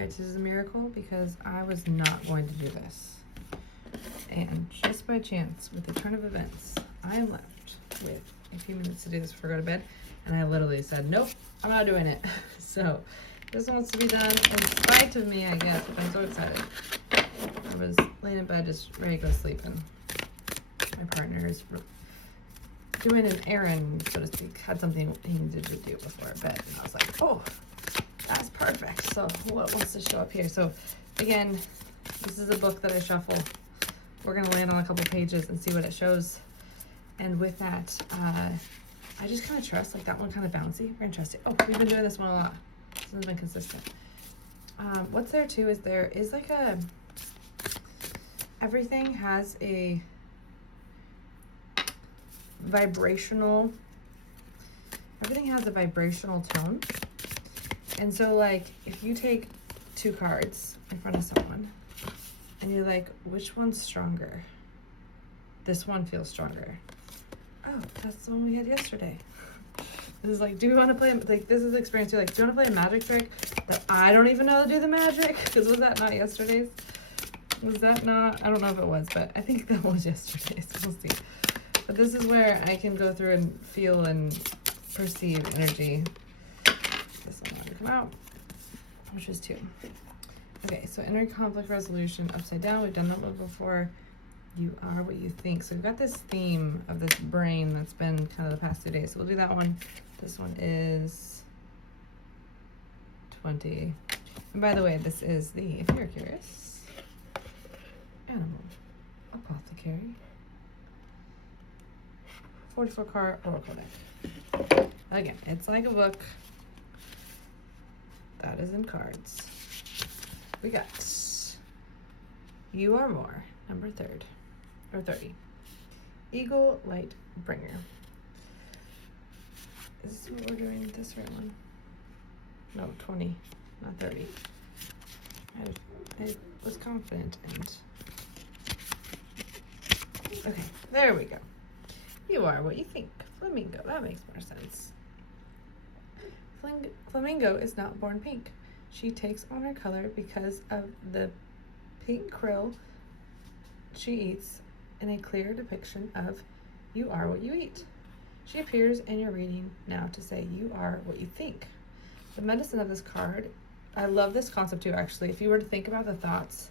Alright, this is a miracle because I was not going to do this. And just by chance, with the turn of events, I am left with a few minutes to do this before I go to bed. And I literally said, nope, I'm not doing it. So this one wants to be done in spite of me, I guess, but I'm so excited. I was laying in bed just ready to go to sleep, and my partner is doing an errand, so to speak. Had something he needed to do before bed, and I was like, oh, that's perfect. So what wants to show up here? So again, this is a book that I shuffle. We're gonna land on a couple pages and see what it shows. And with that, I just kind of trust, like that one kind of bouncy. We're gonna trust it. Oh, we've been doing this one a lot. This one's been consistent. What's there too is there is like everything has a vibrational tone. And so like if you take two cards in front of someone and you're like, which one's stronger? This one feels stronger. Oh, that's the one we had yesterday. This is like, do we want to play, like this is the experience, you're like, do you want to play a magic trick that I don't even know how to do the magic? Because was that not yesterday's? Was that not? I don't know if it was, but I think that was yesterday's. We'll see. But this is where I can go through and feel and perceive energy. This one will come out, which is 2. Okay, so inner conflict resolution, upside down. We've done that one before. You are what you think. So we've got this theme of this brain that's been kind of the past 2 days. So we'll do that one. This one is 20. And by the way, this is the, if you're curious, Animal Apothecary 44 card oracle deck. Again, it's like a book that is in cards. We got You Are More, number 30. Eagle Light Bringer. Is this what we're doing? This right one? No, 20, not 30. I was confident and okay, there we go. You are what you think. Flamingo, that makes more sense. Flamingo is not born pink. She takes on her color because of the pink krill she eats in a clear depiction of you are what you eat. She appears in your reading now to say you are what you think. The medicine of this card, I love this concept too, actually. If you were to think about the thoughts,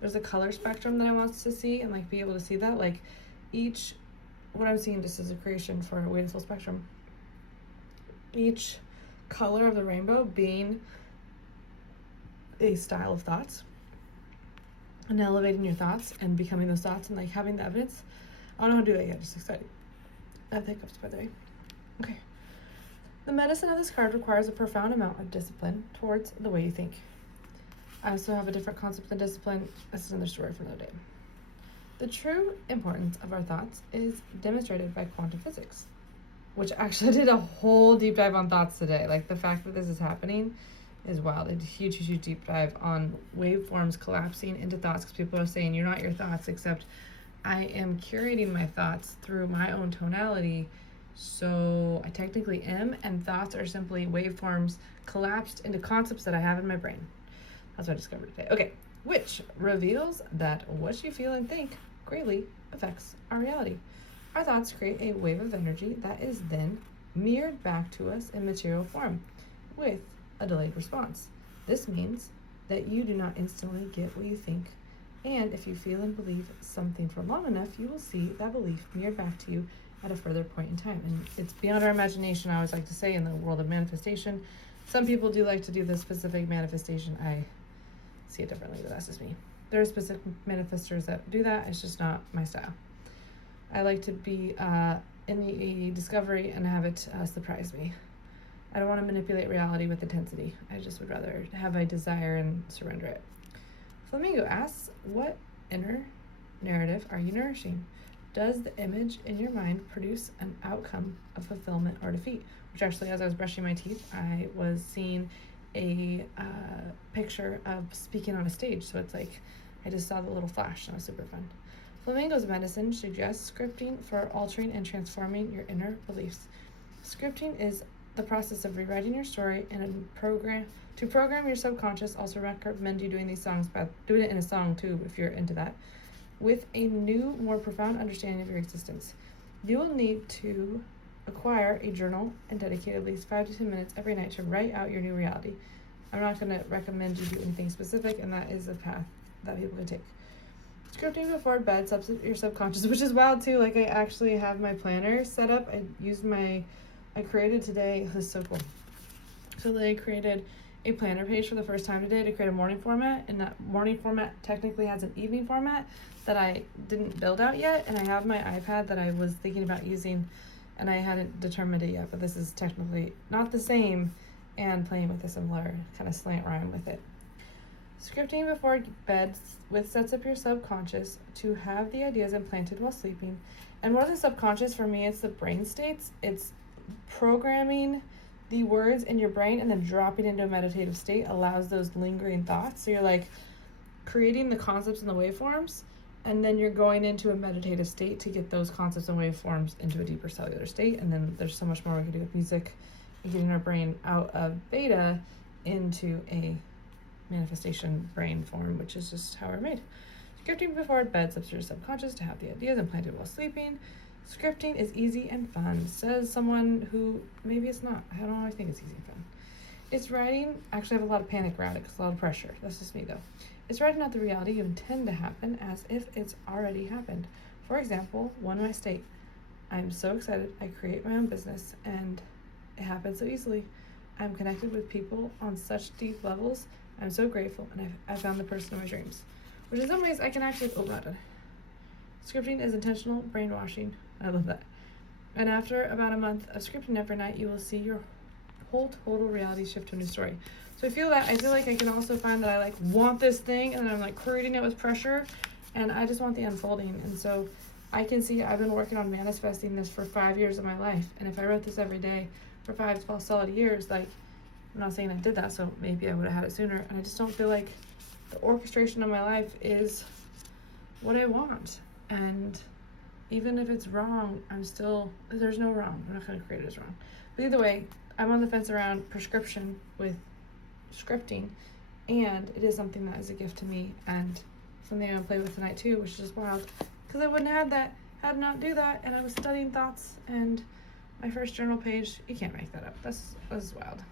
there's a color spectrum that I want to see and like be able to see that. Like each, what I'm seeing just as a creation for a Weighted Soul Spectrum, each color of the rainbow being a style of thoughts and elevating your thoughts and becoming those thoughts and like having the evidence. I don't know how to do that yet, just excited. I have hiccups, by the way. Okay. The medicine of this card requires a profound amount of discipline towards the way you think. I also have a different concept than discipline. This is another story for another day. The true importance of our thoughts is demonstrated by quantum physics, which actually did a whole deep dive on thoughts today. Like the fact that this is happening is wild. It's a huge, huge deep dive on waveforms collapsing into thoughts because people are saying you're not your thoughts, except I am curating my thoughts through my own tonality. So I technically am, and thoughts are simply waveforms collapsed into concepts that I have in my brain. That's what I discovered today. Okay, which reveals that what you feel and think greatly affects our reality. Our thoughts create a wave of energy that is then mirrored back to us in material form with a delayed response. This means that you do not instantly get what you think, and if you feel and believe something for long enough, you will see that belief mirrored back to you at a further point in time. And it's beyond our imagination, I always like to say, in the world of manifestation. Some people do like to do this specific manifestation. I see it differently, but that's just me. There are specific manifestors that do that. It's just not my style. I like to be in the discovery and have it surprise me. I don't want to manipulate reality with intensity. I just would rather have a desire and surrender it. Flamingo asks, what inner narrative are you nourishing? Does the image in your mind produce an outcome of fulfillment or defeat? Which actually, as I was brushing my teeth, I was seeing a picture of speaking on a stage. So it's like, I just saw the little flash and it was super fun. Flamingo's medicine suggests scripting for altering and transforming your inner beliefs. Scripting is the process of rewriting your story to program your subconscious. Also recommend you doing these songs, but doing it in a song too if you're into that, with a new, more profound understanding of your existence. You will need to acquire a journal and dedicate at least 5 to 10 minutes every night to write out your new reality. I'm not going to recommend you do anything specific, and that is a path that people can take. Scripting before bed subs your subconscious, which is wild too. Like, I actually have my planner set up. I created today, this is so cool. So they created a planner page for the first time today to create a morning format, and that morning format technically has an evening format that I didn't build out yet, and I have my iPad that I was thinking about using, and I hadn't determined it yet, but this is technically not the same, and playing with a similar kind of slant rhyme with it. Scripting before bed sets up your subconscious to have the ideas implanted while sleeping. And more than subconscious, for me, it's the brain states. It's programming the words in your brain and then dropping into a meditative state allows those lingering thoughts. So you're like creating the concepts and the waveforms, and then you're going into a meditative state to get those concepts and waveforms into a deeper cellular state. And then there's so much more we can do with music and getting our brain out of beta into a manifestation brain form, which is just how we're made. Scripting before bed sets your subconscious to have the ideas implanted while sleeping. Scripting is easy and fun, says someone who maybe it's not. I don't always think it's easy and fun. It's writing, actually I have a lot of panic around it because a lot of pressure. That's just me though. It's writing out the reality you intend to happen as if it's already happened. For example, one might state, I'm so excited I create my own business and it happens so easily. I'm connected with people on such deep levels. I'm so grateful, and I found the person of my dreams. Which in some ways I can actually, Scripting is intentional brainwashing. I love that. And after about a month of scripting every night, you will see your whole total reality shift to a new story. So I feel like I can also find that I want this thing, and then I'm creating it with pressure, and I just want the unfolding. And so I can see I've been working on manifesting this for 5 years of my life. And if I wrote this every day for 5 solid years, I'm not saying I did that, so maybe I would have had it sooner. And I just don't feel like the orchestration of my life is what I want. And even if it's wrong, there's no wrong. I'm not going to create it as wrong. But either way, I'm on the fence around prescription with scripting. And it is something that is a gift to me and something I'm going to play with tonight too, which is just wild. Because I wouldn't have had not do that. And I was studying thoughts and my first journal page. You can't make that up. That's wild.